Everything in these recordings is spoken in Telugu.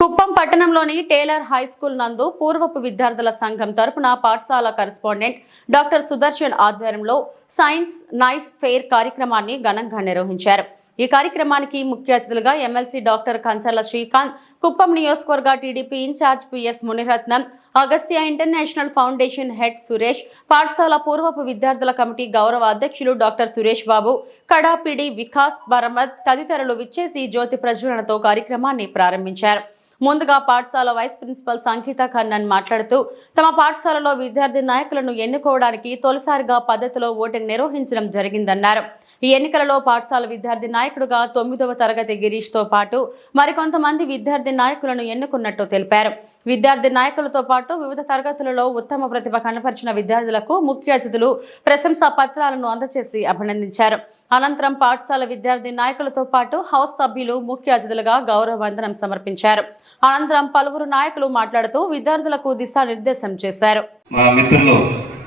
కుప్పం పట్టణంలోని టేలర్ హై స్కూల్ నందు పూర్వపు విద్యార్థుల సంఘం తరపున పాఠశాల కరెస్పాండెంట్ డాక్టర్ సుదర్శన్ ఆధ్వర్యంలో సైన్స్ నైస్ ఫెయిర్ కార్యక్రమాన్ని ఘనంగా నిర్వహించారు. ఈ కార్యక్రమానికి ముఖ్య అతిథులుగా ఎమ్మెల్సీ డాక్టర్ కంచర్ల శ్రీకాంత్ కుప్పం నియోజకవర్గ TDP incharge PS Munirathnam Agastya international foundation head Suresh పాఠశాల పూర్వపు విద్యార్థుల కమిటీ గౌరవ అధ్యక్షులు డాక్టర్ సురేష్ బాబు కడాపిడి వికాస్ మరమ్మత్ తదితరులు విచ్చేసి జ్యోతి ప్రజ్వలనతో కార్యక్రమాన్ని ప్రారంభించారు. ముందుగా పాఠశాల వైస్ ప్రిన్సిపల్ సంగీత ఖన్నన్ మాట్లాడుతూ తమ పాఠశాలలో విద్యార్థి నాయకులను ఎన్నుకోవడానికి తొలిసారిగా పద్ధతిలో ఓటింగ్ నిర్వహించడం జరిగిందన్నారు. ఈ ఎన్నికలలో పాఠశాల విద్యార్థి నాయకుడుగా తొమ్మిదవ తరగతి గిరీష్తో పాటు మరికొంతమంది విద్యార్థి నాయకులను ఎన్నుకున్నట్టు తెలిపారు. విద్యార్థి నాయకులతో పాటు వివిధ తరగతులలో ఉత్తమ ప్రతిభ కనపరిచిన విద్యార్థులకు ముఖ్య అతిథులు ప్రశంసా పత్రాలను అందజేసి అభినందించారు. అనంతరం పాఠశాల విద్యార్థి నాయకులతో పాటు హౌస్ సభ్యులు ముఖ్య అతిథులుగా గౌరవ వందనం సమర్పించారు. అనంతరం పలువురు నాయకులు మాట్లాడుతూ విద్యార్థులకు దిశానిర్దేశం చేశారు. మా మిత్రులు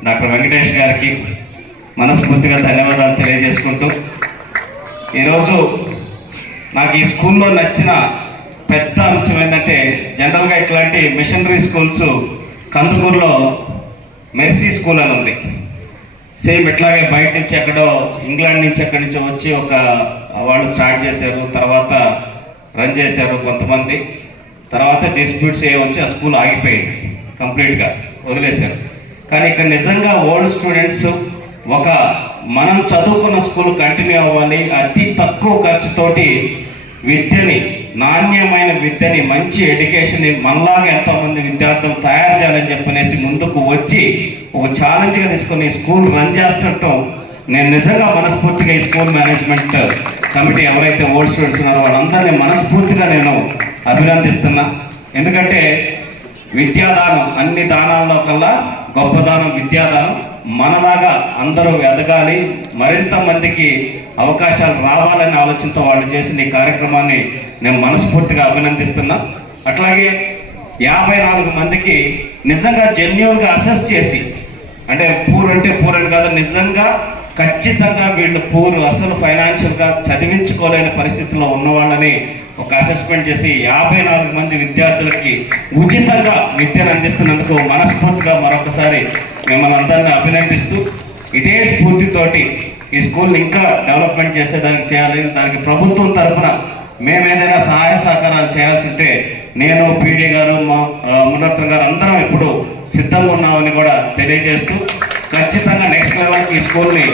డాక్టర్ వెంకటేష్ గారికి మనస్ఫూర్తిగా ధన్యవాదాలు తెలియజేసుకుంటూ ఈరోజు నాకు ఈ స్కూల్లో నచ్చిన పెద్ద అంశం ఏంటంటే జనరల్గా ఇట్లాంటి మిషనరీ స్కూల్స్ కందుకూరులో మెర్సీ స్కూల్ అని ఉంది. సేమ్ ఇట్లాగే బయట నుంచి ఎక్కడో ఇంగ్లాండ్ నుంచి ఎక్కడి నుంచో వచ్చి ఒక వాళ్ళు స్టార్ట్ చేశారు తర్వాత రన్ చేశారు కొంతమంది. తర్వాత డిస్ప్యూట్స్ ఏ వచ్చి ఆ స్కూల్ ఆగిపోయింది కంప్లీట్గా వదిలేశారు. కానీ ఇక్కడ నిజంగా ఓల్డ్ స్టూడెంట్స్ ఒక మనం చదువుకున్న స్కూల్ కంటిన్యూ అవ్వాలి అతి తక్కువ ఖర్చుతోటి విద్యని నాణ్యమైన విద్యని మంచి ఎడ్యుకేషన్ని మనలాగా ఎంతోమంది విద్యార్థులు తయారు చేయాలని చెప్పనేసి ముందుకు వచ్చి ఒక ఛాలెంజ్గా తీసుకొని స్కూల్ రన్ చేస్తుండటం నేను నిజంగా మనస్ఫూర్తిగా ఈ స్కూల్ మేనేజ్మెంట్ కమిటీ ఎవరైతే ఓల్డ్ స్టూడెంట్స్ ఉన్నారో వాళ్ళందరినీ మనస్ఫూర్తిగా నేను అభినందిస్తున్నా. ఎందుకంటే విద్యాదానం అన్ని దానాల్లో కల్లా గొప్ప దానం విద్యాదానం. మనలాగా అందరూ ఎదగాలి మరింత మందికి అవకాశాలు రావాలనే ఆలోచనతో వాళ్ళు చేసిన ఈ కార్యక్రమాన్ని నేను మనస్ఫూర్తిగా అభినందిస్తున్నా. అట్లాగే యాభై నాలుగు మందికి నిజంగా జెన్యున్గా అసెస్ చేసి అంటే పూర్ అంటే పూర్ అని కాదు నిజంగా ఖచ్చితంగా వీళ్ళు పూర్ అసలు ఫైనాన్షియల్గా చదివించుకోలేని పరిస్థితిలో ఉన్నవాళ్ళని ఒక అసెస్మెంట్ చేసి యాభై నాలుగు మంది విద్యార్థులకి ఉచితంగా విద్యను అందిస్తున్నందుకు మనస్ఫూర్తిగా మరొకసారి మిమ్మల్ని అందరినీ అభినందిస్తూ ఇదే స్ఫూర్తితోటి ఈ స్కూల్ని ఇంకా డెవలప్మెంట్ చేసేదానికి చేయాలి. దానికి ప్రభుత్వం తరఫున మేము ఏదైనా సహాయ సహకారాలు చేయాల్సి ఉంటే నేను పీడీ గారు మా మున్నత్వం గారు అందరం ఇప్పుడు సిద్ధంగా ఉన్నామని కూడా తెలియజేస్తూ ఖచ్చితంగా నెక్స్ట్ లెవెల్కి ఈ స్కూల్ని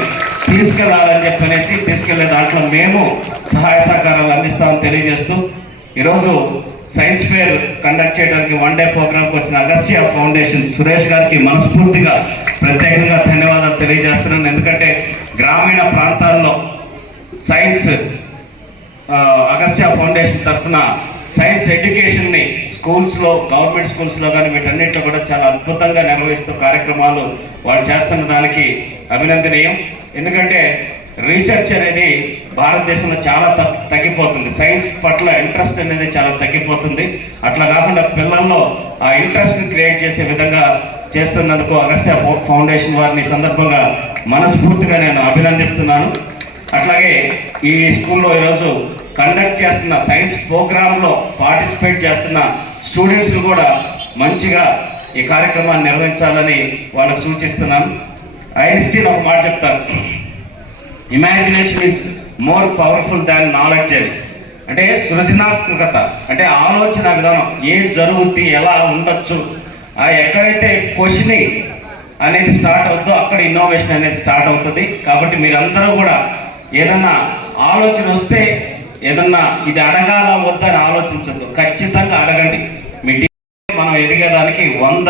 తీసుకెళ్ళాలని చెప్పనేసి తీసుకెళ్ళే దాంట్లో మేము సహాయ సహకారాలు అందిస్తామని తెలియజేస్తూ ఈరోజు సైన్స్ ఫేర్ కండక్ట్ చేయడానికి వన్ డే ప్రోగ్రామ్కి వచ్చిన అగస్య ఫౌండేషన్ సురేష్ గారికి మనస్ఫూర్తిగా ప్రత్యేకంగా ధన్యవాదాలు తెలియజేస్తున్నాను. ఎందుకంటే గ్రామీణ ప్రాంతాల్లో సైన్స్ అగస్య ఫౌండేషన్ తరఫున సైన్స్ ఎడ్యుకేషన్ని స్కూల్స్లో గవర్నమెంట్ స్కూల్స్లో కానీ వీటన్నిటిలో కూడా చాలా అద్భుతంగా నిర్వహిస్తూ కార్యక్రమాలు వాళ్ళు చేస్తున్న దానికి అభినందనీయం. ఎందుకంటే రీసెర్చ్ అనేది భారతదేశంలో చాలా తగ్- తగ్గిపోతుంది. సైన్స్ పట్ల ఇంట్రెస్ట్ అనేది చాలా తగ్గిపోతుంది. అట్లా కాకుండా పిల్లల్లో ఆ ఇంట్రెస్ట్ని క్రియేట్ చేసే విధంగా చేస్తున్నందుకు అగస్య ఫౌండేషన్ వారిని సందర్భంగా మనస్ఫూర్తిగా నేను అభినందిస్తున్నాను. అట్లాగే ఈ స్కూల్లో ఈరోజు కండక్ట్ చేస్తున్న సైన్స్ ప్రోగ్రాంలో పార్టిసిపేట్ చేస్తున్న స్టూడెంట్స్ కూడా మంచిగా ఈ కార్యక్రమాన్ని నిర్వహించాలని వాళ్ళకు సూచిస్తున్నాను ఐన్స్టీన్ ఒక మాట చెప్తారు. Imagination is more powerful than knowledge అని. అంటే సృజనాత్మకత అంటే ఆలోచన విధానం ఏం జరుగుద్ది ఎలా ఉండొచ్చు ఆ ఎక్కడైతే క్వశ్చనింగ్ అనేది స్టార్ట్ అవుతుందో అక్కడ ఇన్నోవేషన్ అనేది స్టార్ట్ అవుతుంది. కాబట్టి మీరందరూ కూడా ఏదన్నా ఆలోచన వస్తే ఏదన్నా ఇది అడగాల వద్దని ఆలోచించద్దు. ఖచ్చితంగా అడగండి. మీ మనం ఎదిగేదానికి వంద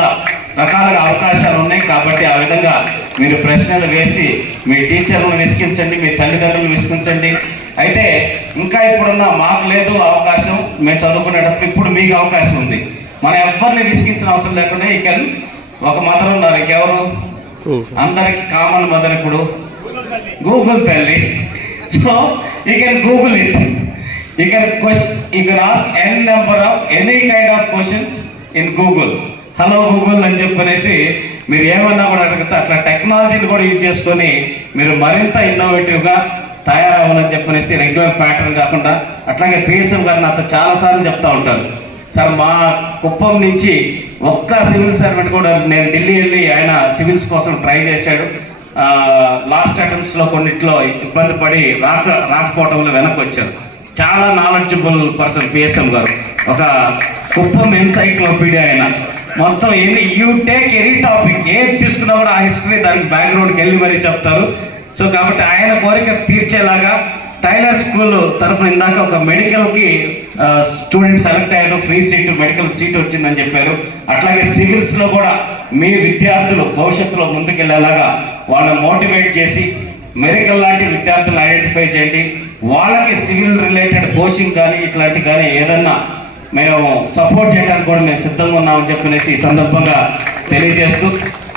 రకాలుగా అవకాశాలు ఉన్నాయి కాబట్టి ఆ విధంగా మీరు ప్రశ్నలు వేసి మీ టీచర్లను విసిగించండి మీ తల్లిదండ్రులను విసిగించండి. అయితే ఇంకా ఇప్పుడున్న మాకు లేదు అవకాశం మేము చదువుకునేటప్పుడు ఇప్పుడు మీకు అవకాశం ఉంది. మనం ఎవరిని విసిగించిన అవసరం లేకుండా ఇక ఒక మదర్ ఉన్నారు. ఇంకెవరు? అందరికి కామన్ మదర్ ఇప్పుడు. గూగుల్ తల్లి. So you can Google it You can question, you can ask n number of any kind of questions in Google hello Google అని చెప్పనేసి మీరు ఏమన్నా కూడా అడగచ్చు. అట్లా టెక్నాలజీని కూడా యూజ్ చేసుకొని మీరు మరింత ఇన్నోవేటివ్గా తయారవ్వాలని చెప్పనేసి రెగ్యులర్ ప్యాటర్న్ కాకుండా అట్లాగే పిఎస్ఎం గారు నాతో చాలాసార్లు చెప్తా ఉంటారు. సార్ మా కుప్పం నుంచి ఒక్క సివిల్ సర్వెంట్ కూడా నేను ఢిల్లీ వెళ్ళి ఆయన సివిల్స్ కోసం ట్రై చేశాడు. లాస్ట్ అటెంప్ట్స్లో కొన్నిట్లో ఇబ్బంది పడి రాక రాకపోవటంలో వెనక్కి వచ్చారు. చాలా నాలెడ్జబుల్ పర్సన్ పిఎస్ఎం గారు. ఒక కుప్పం ఎన్సైక్లోపీడియా ఆయన. మొత్తం ఎన్ని యూ టేక్ ఎనీ టాపిక్ ఏది తీసుకున్నా కూడా ఆ హిస్టరీ దానికి బ్యాక్గ్రౌండ్కి వెళ్ళి మరీ చెప్తారు. సో కాబట్టి ఆయన కోరిక తీర్చేలాగా టైలర్ స్కూల్ తరఫున ఇందాక ఒక మెడికల్కి స్టూడెంట్ సెలెక్ట్ అయ్యారు. ఫ్రీ సీటు మెడికల్ సీట్ వచ్చిందని చెప్పారు. అట్లాగే సివిల్స్లో కూడా మీ విద్యార్థులు భవిష్యత్తులో ముందుకెళ్ళేలాగా వాళ్ళని మోటివేట్ చేసి మెడికల్ లాంటి విద్యార్థులను ఐడెంటిఫై చేయండి. వాళ్ళకి సివిల్ రిలేటెడ్ కోచింగ్ కానీ ఇట్లాంటి కానీ ఏదన్నా మేము సపోర్ట్ చేయడానికి కూడా మేము సిద్ధంగా ఉన్నామని చెప్పనేసి ఈ సందర్భంగా తెలియజేస్తూ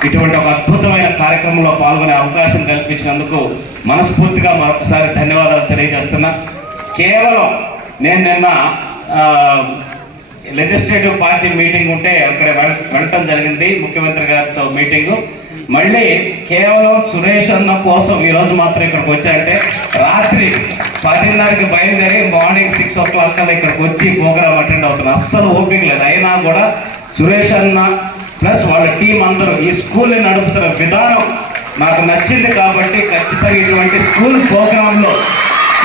ఇటువంటి ఒక అద్భుతమైన కార్యక్రమంలో పాల్గొనే అవకాశం కల్పించినందుకు మనస్ఫూర్తిగా మరొకసారి ధన్యవాదాలు తెలియజేస్తున్నా. కేవలం నేను నిన్న లెజిస్లేటివ్ పార్టీ మీటింగ్ ఉంటే అక్కడ వెళ్ళటం జరిగింది. ముఖ్యమంత్రి గారితో మీటింగు మళ్ళీ కేవలం సురేష్ అన్న కోసం ఈరోజు మాత్రం ఇక్కడికి వచ్చారంటే రాత్రి పదిన్నరకి బయలుదేరి మార్నింగ్ సిక్స్ ఓ క్లాక్ కల్లా ఇక్కడికి వచ్చి ప్రోగ్రామ్ అటెండ్ అవుతున్నారు. అస్సలు ఓపిక లేదు. అయినా కూడా సురేష్ అన్న ప్లస్ వాళ్ళ టీం అందరూ ఈ స్కూల్ని నడుపుతున్న విధానం నాకు నచ్చింది కాబట్టి ఖచ్చితంగా ఇటువంటి స్కూల్ ప్రోగ్రాంలో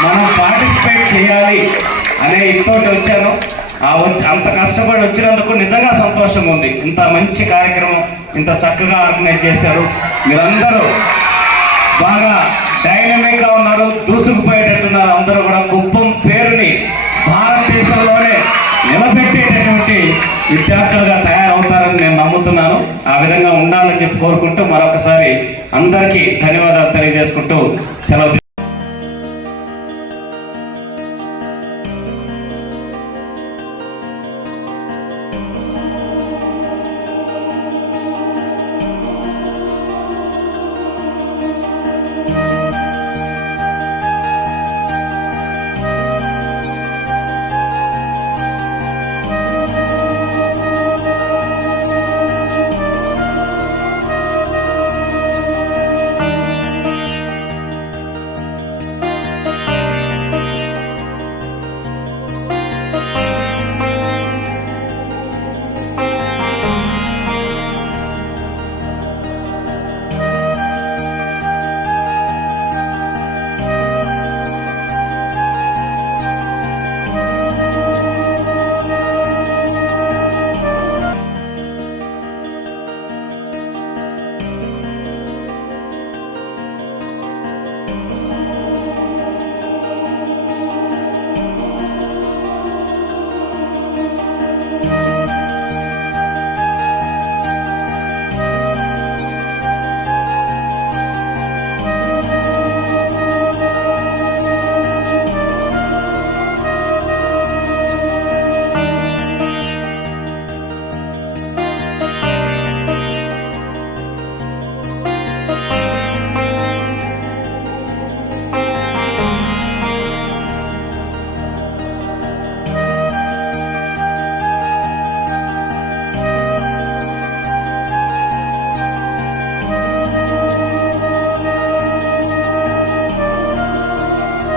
మనం పార్టిసిపేట్ చేయాలి అనే ఇంతోటి వచ్చాను. ఆ వచ్చి అంత కష్టపడి వచ్చినందుకు నిజంగా సంతోషంగా ఉంది. ఇంత మంచి కార్యక్రమం ఇంత చక్కగా ఆర్గనైజ్ చేశారు. మీరందరూ బాగా డైనమిక్గా ఉన్నారు దూసుకుపోయేటట్టున్నారు. అందరూ కూడా కుప్పం పేరుని భారతదేశంలోనే నిలబెట్టేటటువంటి విద్యార్థులుగా తయారవుతారని నేను నమ్ముతున్నాను. ఆ విధంగా ఉండాలని చెప్పి కోరుకుంటూ మరొకసారి అందరికీ ధన్యవాదాలు తెలియజేసుకుంటూ సెలవు